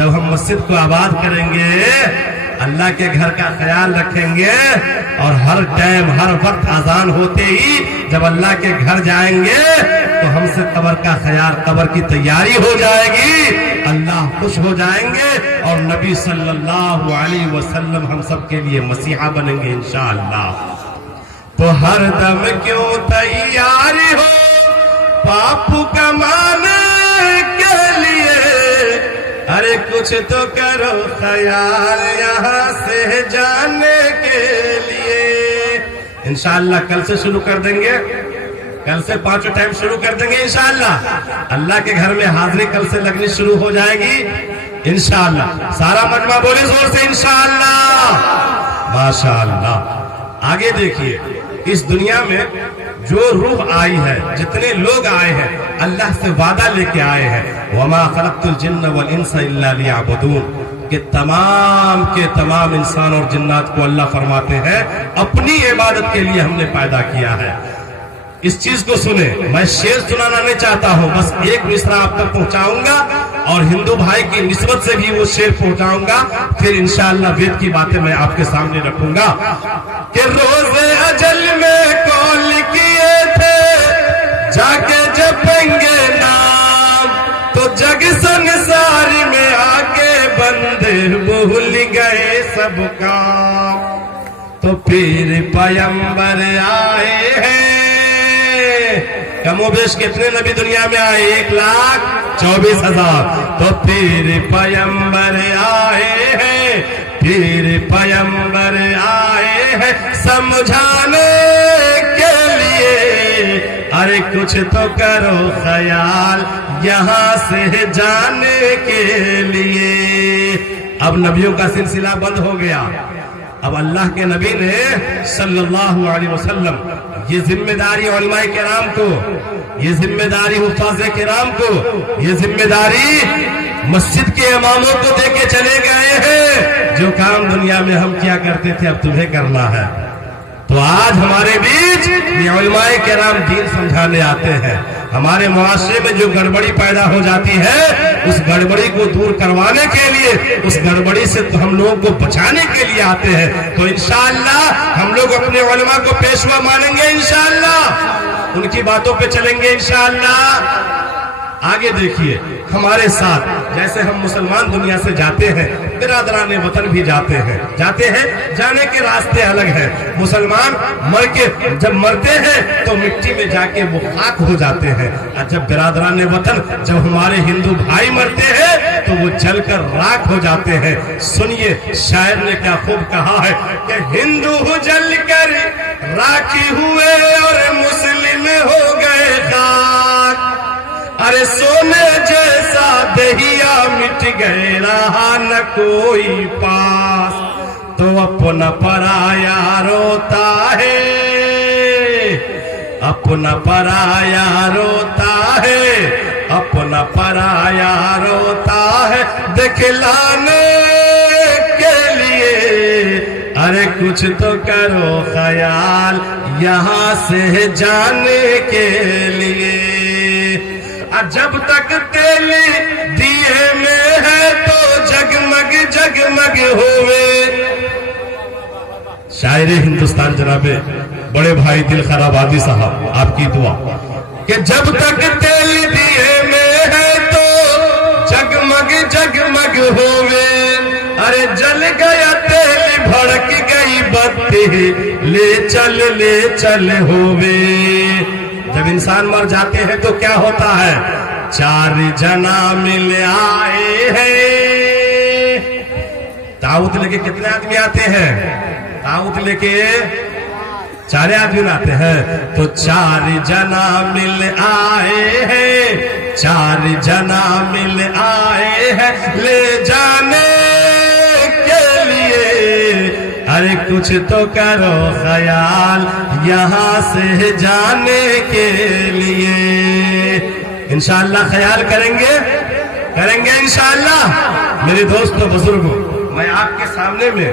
جب ہم مسجد کو آباد کریں گے، اللہ کے گھر کا خیال رکھیں گے، اور ہر ٹائم ہر وقت اذان ہوتے ہی جب اللہ کے گھر جائیں گے تو ہم سے قبر کا خیال، قبر کی تیاری ہو جائے گی، اللہ خوش ہو جائیں گے، اور نبی صلی اللہ علیہ وسلم ہم سب کے لیے مسیحا بنیں گے انشاءاللہ۔ تو ہر دم کیوں تیاری ہو پاپو کمانے کے لیے، ارے کچھ تو کرو خیال یہاں سے جانے کے لیے۔ انشاءاللہ کل سے شروع کر دیں گے، کل سے 5 ٹائم شروع کر دیں گے انشاءاللہ۔ اللہ کے گھر میں حاضری کل سے لگنی شروع ہو جائے گی انشاءاللہ۔ سارا مجمع بولے زور سے انشاءاللہ، ماشاءاللہ۔ آگے دیکھیے، اس دنیا میں جو روح آئی ہے، جتنے لوگ آئے ہیں، اللہ سے وعدہ لے کے آئے ہیں، وَمَا خَلَقْتُ الْجِنَّ وَالْإِنسَ إِلَّا لِيَعْبُدُونَ، کہ تمام کے تمام انسان اور جنات کو اللہ فرماتے ہیں اپنی عبادت کے لیے ہم نے پیدا کیا ہے۔ اس چیز کو سنیں، میں شعر سنانا نہیں چاہتا ہوں، بس ایک مصرع آپ تک پہنچاؤں گا، اور ہندو بھائی کی نسبت سے بھی وہ شعر پہنچاؤں گا، پھر انشاءاللہ وید کی باتیں میں آپ کے سامنے رکھوں گا۔ کہ روز اجل میں کال کیے تھے جا کے جپیں گے نام، تو جگ سنسار میں آ کے بندے بھول گئے سب کام، تو پھر پیمبر آئے ہیں، کم و بیش کتنے نبی دنیا میں آئے؟ 1,24,000۔ تو پھر پیمبر آئے ہیں، پھر پیمبر آئے ہیں سمجھانے کے لیے، ارے کچھ تو کرو خیال یہاں سے جانے کے لیے۔ اب نبیوں کا سلسلہ بند ہو گیا، اب اللہ کے نبی نے صلی اللہ علیہ وسلم یہ ذمہ داری علماء کرام کو، یہ ذمہ داری حفاظ کرام کو، یہ ذمہ داری مسجد کے اماموں کو دے کے چلے گئے ہیں۔ جو کام دنیا میں ہم کیا کرتے تھے اب تمہیں کرنا ہے۔ تو آج ہمارے بیچ یہ علماء کرام دین سمجھانے آتے ہیں، ہمارے معاشرے میں جو گڑبڑی پیدا ہو جاتی ہے اس گڑبڑی کو دور کروانے کے لیے، اس گڑبڑی سے تو ہم لوگوں کو بچانے کے لیے آتے ہیں۔ تو انشاءاللہ ہم لوگ اپنے علماء کو پیشوا مانیں گے انشاءاللہ، ان کی باتوں پہ چلیں گے انشاءاللہ۔ آگے دیکھیے، ہمارے ساتھ جیسے ہم مسلمان دنیا سے جاتے ہیں، برادران وطن بھی جاتے ہیں، جانے کے راستے الگ ہیں۔ مسلمان مر کے جب مرتے ہیں تو مٹی میں جا کے وہ خاک ہو جاتے ہیں، اور جب برادران وطن، جب ہمارے ہندو بھائی مرتے ہیں تو وہ جل کر راکھ ہو جاتے ہیں۔ سنیے شاعر نے کیا خوب کہا ہے کہ ہندو جل کر راکھی ہوئے اور مسلم ہو گئے خاک، ارے سونے جیسا دہیا مٹ گئے رہا نہ کوئی پاس، تو اپنا پرایا روتا ہے، اپنا پرایا روتا ہے، اپنا پرایا روتا ہے دکھلانے کے لیے، ارے کچھ تو کرو خیال یہاں سے جانے کے لیے۔ جب تک تیل دیے میں ہے تو جگمگ جگمگ ہوئے۔ شاعر ہندوستان جناب بڑے بھائی دل خراب آبادی صاحب، آپ کی دعا کہ جب تک تیل دیے میں ہے تو جگمگ جگمگ ہوئے، ارے جل گیا تیل بھڑک گئی بتی لے چل ہوئے۔ جب انسان مر جاتے ہیں تو کیا ہوتا ہے؟ 4 جنا مل آئے ہیں۔ تاؤت لے کے کتنے آدمی آتے ہیں؟ تاؤت لے کے 4 آدمی آتے ہیں، تو 4 جنا مل آئے ہیں، 4 جنا مل آئے ہیں لے جانے کے لیے، ارے کچھ تو کرو خیال یہاں سے جانے کے لیے۔ انشاءاللہ خیال کریں گے انشاءاللہ۔ میرے دوستو بزرگوں، میں آپ کے سامنے میں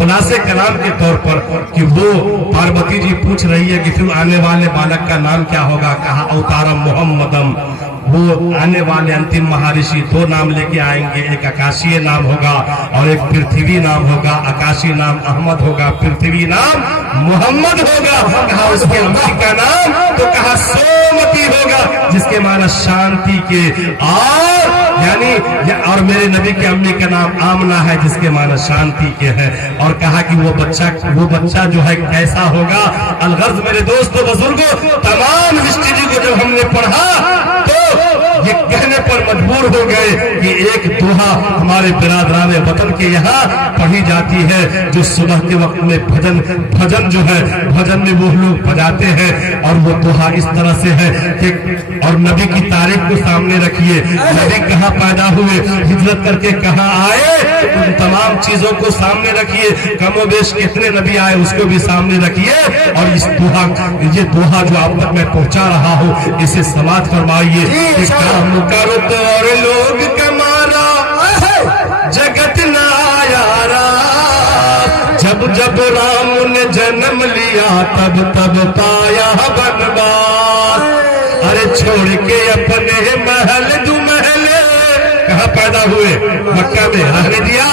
خلاصے کلام کے طور پر کہ وہ پاروتی جی پوچھ رہی ہے کہ پھر آنے والے بالک کا نام کیا ہوگا. کہا اوتارم محمدم. وہ آنے والے انتم مہارشی دو نام لے کے آئیں گے, ایک آکاشی نام ہوگا اور ایک پرتھوی نام ہوگا. آکاشی نام احمد ہوگا, پرتھوی نام محمد ہوگا. کہا اس کے امی کا نام, تو کہا سومتی ہوگا جس کے معنی شانتی کے, اور میرے نبی کے امی کا نام آمنہ ہے جس کے معنی شانتی کے ہے. اور کہا کہ وہ بچہ جو ہے کیسا ہوگا. الغرض میرے دوستو بزرگوں, تمام ہسٹری کو جب ہم نے پڑھا تو یہ کہنے پر مجبور ہو گئے کہ ایک دوہا ہمارے برادران وطن کے یہاں پڑھی جاتی ہے جو صبح کے وقت میں بھجن جو ہے, بھجن میں وہ لوگ بجاتے ہیں. اور وہ دوہا اس طرح سے ہے کہ اور نبی کی تاریخ کو سامنے رکھیے. نبی کہاں پیدا ہوئے, ہجرت کر کے کہاں آئے, ان تمام چیزوں کو سامنے رکھیے. کم و بیش کتنے نبی آئے اس کو بھی سامنے رکھیے. اور اس یہ دوہا جو آپ تک میں پہنچا رہا ہوں اسے سماعت فرمائیے. کہ کام کرو تو اور لوگ کمارا جگت نہ یارا, جب جب رام نے جنم لیا تب تب پایا بنواس. ارے چھوڑ کے اپنے محل دو محلے, کہاں پیدا ہوئے, مکہ میں رہنے دیا.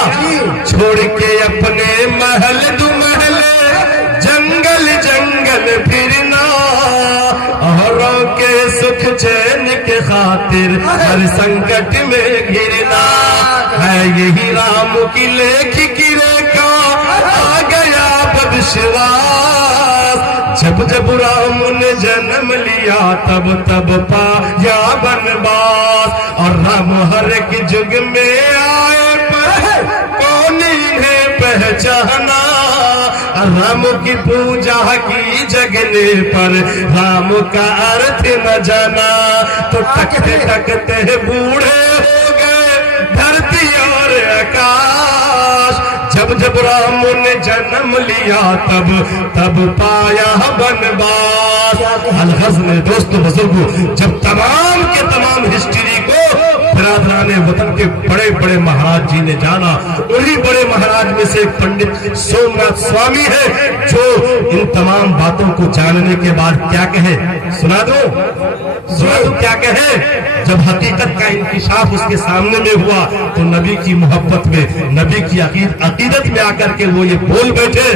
چھوڑ کے اپنے محل دو محلے, جنگل جنگل پھرنا, اوروں کے سکھ چین کے خاطر ہر سنکٹ میں گھرنا. ہے یہی رام کی لیکھ کی ریکھا, آ گیا بدشواس. جب جب رام نے جنم لیا تب تب پایا بنواس. اور رام ہر ایک جگ میں آئے پر کون انہیں پہچانا. رام کی پوجا کی جگنے پر رام کا ارتھ نہ جانا. تو ٹکتے ٹکتے بوڑھے ہو گئے دھرتی اور آکاش. جب جب رام نے جنم لیا تب تب پایا بنواس. الغرض میں دوستو بزرگوں, جب تمام کے تمام ہسٹری کو برادران وطن کے بڑے بڑے مہاراج جی نے جانا, انہی بڑے مہاراج میں سے پنڈت سومناتھ سوامی ہے جو ان تمام باتوں کو جاننے کے بعد کیا کہے, سنا دو کیا کہے. جب حقیقت کا انکشاف اس کے سامنے میں ہوا تو نبی کی محبت میں, نبی کی عقیدت میں آ کر کے وہ یہ بول بیٹھے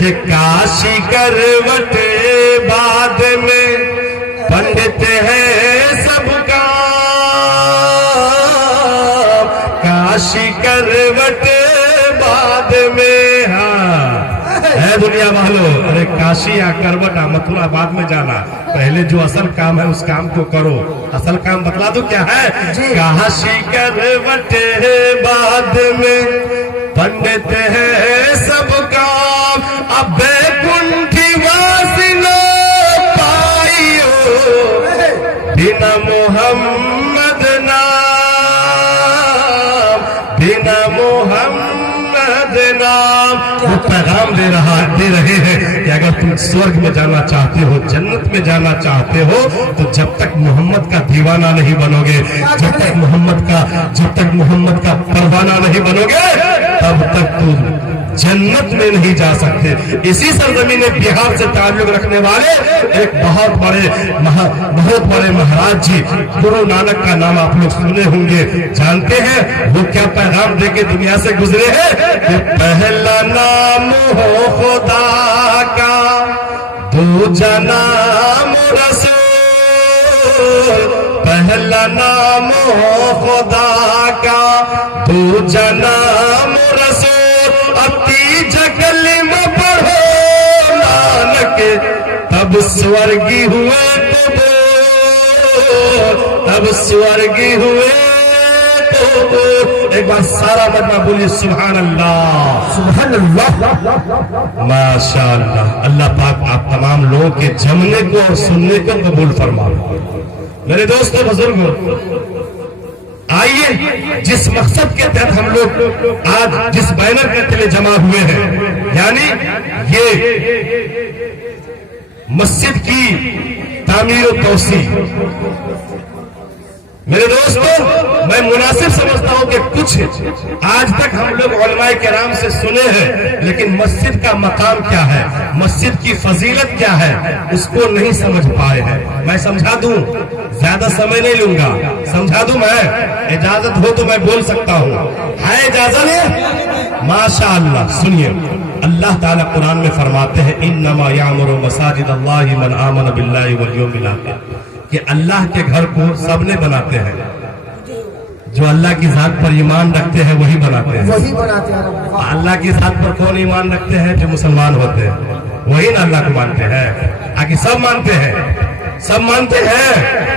کہ کاشی کروٹے بعد میں پنڈت ہے سب کا, کاشی کروٹے بعد میں. ہے دنیا والو, ارے کاشی یا کروٹا متھرا بعد میں جانا, پہلے جو اصل کام ہے اس کام کو کرو. اصل کام بتلا دو کیا ہے. کاشی کروٹے بعد میں پنڈت ہے سب کام, اب کنٹھی واسنہ پائیو بنا محمد نام, بنا محمد نام. وہ پیغام دے رہے ہیں کہ اگر تم سورگ میں جانا چاہتے ہو, جنت میں جانا چاہتے ہو, تو جب تک محمد کا دیوانہ نہیں بنو گے, جب تک محمد کا پروانہ نہیں بنو گے, تب تک تم جنت میں نہیں جا سکتے. اسی سرزمین بہار سے تعلق رکھنے والے ایک بہت بڑے مہاراج جی, گرو نانک کا نام آپ لوگ سنے ہوں گے, جانتے ہیں وہ کیا پیغام دے کے دنیا سے گزرے ہیں کہ پہلا نام ہو خدا کا, دوجا نام رسول. پہلا نام ہو خدا کا, دوجا نام رسول. اب تیجا کلمہ پڑھو نانک, تب سورگی ہوئے تب سورگی ہوئے تو. ایک بار سارا مجمع بولیے سبحان اللہ, سبحان اللہ, ماشاء اللہ. اللہ پاک آپ تمام لوگوں کے جمنے کو اور سننے کو قبول فرما. میرے دوستو بزرگوں, آئیے جس مقصد کے تحت ہم لوگ آج جس بینر کے تلے جمع ہوئے ہیں, یعنی یہ مسجد کی تعمیر و توسیع, میرے دوستوں میں مناسب سمجھتا ہوں کہ کچھ آج تک ہم لوگ علماء کرام سے سنے ہیں لیکن مسجد کا مقام کیا ہے، مسجد کی فضیلت کیا ہے، اس کو نہیں سمجھ پائے ہیں۔ میں سمجھا دوں، زیادہ سمے نہیں لوں گا، سمجھا دوں میں، اجازت ہو تو میں بول سکتا ہوں، ہے اجازت؟ ماشاء اللہ۔ سنیے، اللہ تعالیٰ قرآن میں فرماتے ہیں انما یعمر مساجد اللہ من آمن باللہ والیوم الآخر، کہ اللہ کے گھر کو سب نے بناتے ہیں، جو اللہ کی ذات پر ایمان رکھتے ہیں وہی بناتے ہیں۔ وہی بناتے ہیں رب۔ اللہ کی ذات پر کون ایمان رکھتے ہیں؟ جو مسلمان ہوتے ہیں وہی نا اللہ کو مانتے ہیں، آگے سب مانتے ہیں، سب مانتے ہیں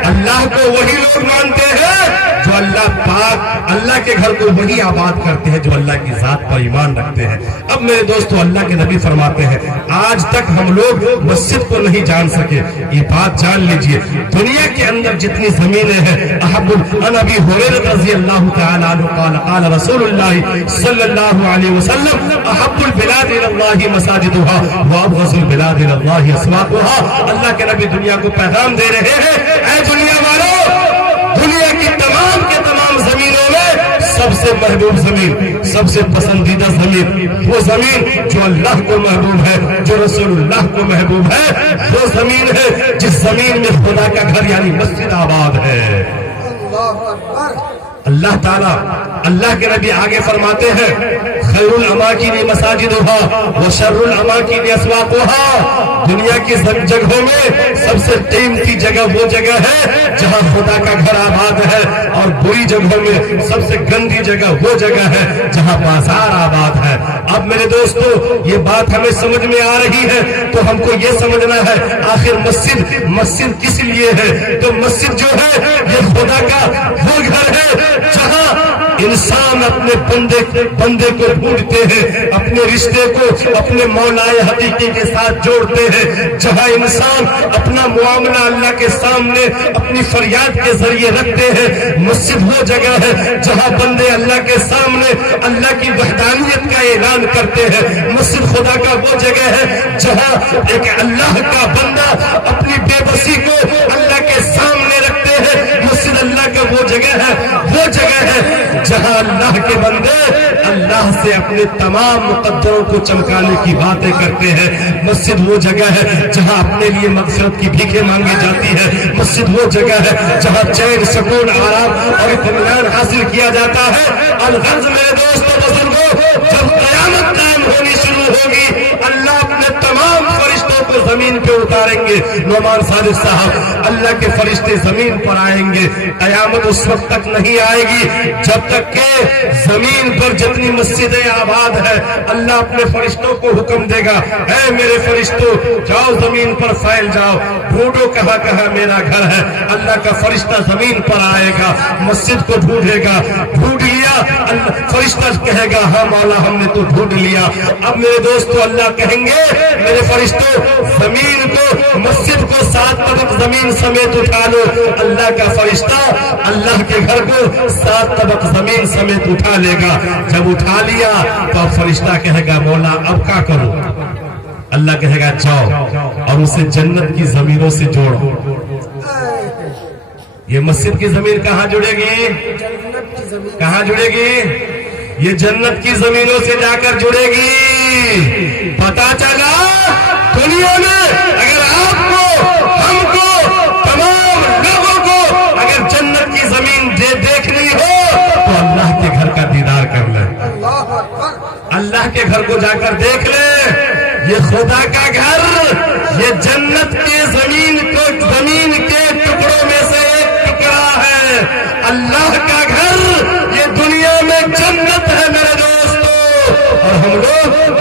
اللہ کو، وہی لوگ مانتے ہیں جو اللہ پاک اللہ کے گھر کو وہی آباد کرتے ہیں جو اللہ کی ذات پر ایمان رکھتے ہیں۔ اب میرے دوستو اللہ کے نبی فرماتے ہیں آج تک ہم لوگ مسجد کو نہیں جان سکے، یہ بات جان لیجئے دنیا کے اندر جتنی زمینیں ہیں، احب عن ابی ہریرہ رضی اللہ تعالی عنہ قال قال رسول اللہ صلی اللہ علیہ وسلم احب البلاد الى اللہ مساجدها وابغض البلاد الى اللہ اسواقها۔ اللہ کے نبی دنیا کو پیغام دے رہے ہیں، اے دنیا والوں، دنیا کی تمام کے تمام زمینوں میں سب سے محبوب زمین، سب سے پسندیدہ زمین وہ زمین جو اللہ کو محبوب ہے، جو رسول اللہ کو محبوب ہے، وہ زمین ہے جس زمین میں خدا کا گھر یعنی مسجد آباد ہے۔ اللہ اکبر۔ اللہ تعالیٰ اللہ کے نبی آگے فرماتے ہیں خیر الاماکن مساجدها وشر الاماکن اسواقها، دنیا کی جگہوں میں سب سے قیمتی جگہ وہ جگہ ہے جہاں خدا کا گھر آباد ہے، اور بری جگہوں میں سب سے گندی جگہ وہ جگہ ہے جہاں بازار آباد ہے۔ اب میرے دوستو یہ بات ہمیں سمجھ میں آ رہی ہے تو ہم کو یہ سمجھنا ہے آخر مسجد کس لیے ہے؟ تو مسجد جو ہے یہ خدا کا وہ گھر ہے جہاں انسان اپنے بندے کو ڈھونڈتے ہیں، اپنے رشتے کو اپنے مولا حقیقی کے ساتھ جوڑتے ہیں، جہاں انسان اپنا معاملہ اللہ کے سامنے اپنی فریاد کے ذریعے رکھتے ہیں۔ مسجد وہ جگہ ہے جہاں بندے اللہ کے سامنے اللہ کی وحدانیت کا اعلان کرتے ہیں۔ مسجد خدا کا وہ جگہ ہے جہاں ایک اللہ کا بندہ اپنی بے بسی کو اللہ کے سامنے رکھتے ہیں۔ مسجد اللہ کا وہ جگہ ہے جہاں اللہ کے بندے اللہ سے اپنے تمام مقدروں کو چمکانے کی باتیں کرتے ہیں۔ مسجد وہ جگہ ہے جہاں اپنے لیے مغفرت کی بھیکیں مانگی جاتی ہے۔ مسجد وہ جگہ ہے جہاں چین، سکون، آرام اور اطمینان حاصل کیا جاتا ہے۔ الغرض میرے دوستوں بزرگوں، جب قیامت قائم ہونی شروع ہوگی اللہ اپنے تمام فرشتوں کو زمین پہ اتاریں گے۔ نعمان صادق صاحب، اللہ کے فرشتے زمین پر آئیں گے۔ قیامت اس وقت تک نہیں آئے گی جب تک کہ زمین پر جتنی مسجدیں آباد ہے اللہ اپنے فرشتوں کو حکم دے گا، اے میرے فرشتوں جاؤ زمین پر پھیل جاؤ، ڈھونڈو کہاں کہاں میرا گھر ہے۔ اللہ کا فرشتہ زمین پر آئے گا، مسجد کو ڈھونڈے گا، ڈھونڈ لیا، فرشتہ کہے گا ہاں مولا ہم نے تو ڈھونڈ لیا۔ اب میرے دوستو اللہ کہیں گے میرے فرشتوں زمین کو، مسجد کو 7 طبق زمین سمیت اٹھا لو۔ اللہ کا فرشتہ اللہ کے گھر کو 7 طبق زمین سمیت اٹھا لے گا۔ جب اٹھا لیا تو اب فرشتہ کہے گا مولا اب کیا کروں؟ اللہ کہے گا جاؤ اور اسے جنت کی زمینوں سے جوڑو۔ یہ مسجد کی زمین کہاں جڑے گی؟ کہاں جڑے گی؟ یہ جنت کی زمینوں سے جا کر جڑے گی۔ پتا چلا دنیا میں اگر آپ کو، ہم کو، تمام لوگوں کو اگر جنت کی زمین دیکھنی ہو تو اللہ کے گھر کا دیدار کر لیں، اللہ کے گھر کو جا کر دیکھ لیں۔ یہ خدا کا گھر، یہ جنت کے زمین کے ٹکڑوں میں سے ایک ٹکڑا ہے۔ اللہ کا گھر یہ دنیا میں جنت ہے میرے دوستو، اور ہم لوگ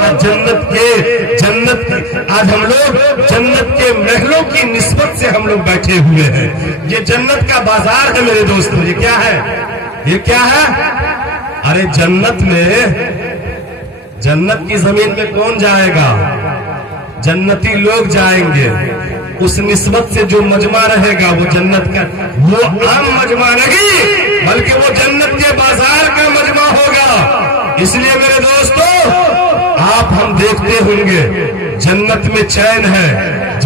آج ہم لوگ جنت کے محلوں کی نسبت سے ہم لوگ بیٹھے ہوئے ہیں۔ یہ جنت کا بازار ہے میرے دوستو۔ یہ کیا ہے؟ یہ کیا ہے؟ ارے جنت میں، جنت کی زمین میں کون جائے گا؟ جنتی لوگ جائیں گے۔ اس نسبت سے جو مجمع رہے گا وہ جنت کا، وہ عام مجمع نہیں بلکہ وہ جنت کے بازار کا مجمع ہوگا۔ اس لیے میرے دوستو آپ ہم دیکھتے ہوں گے جنت میں چین ہے،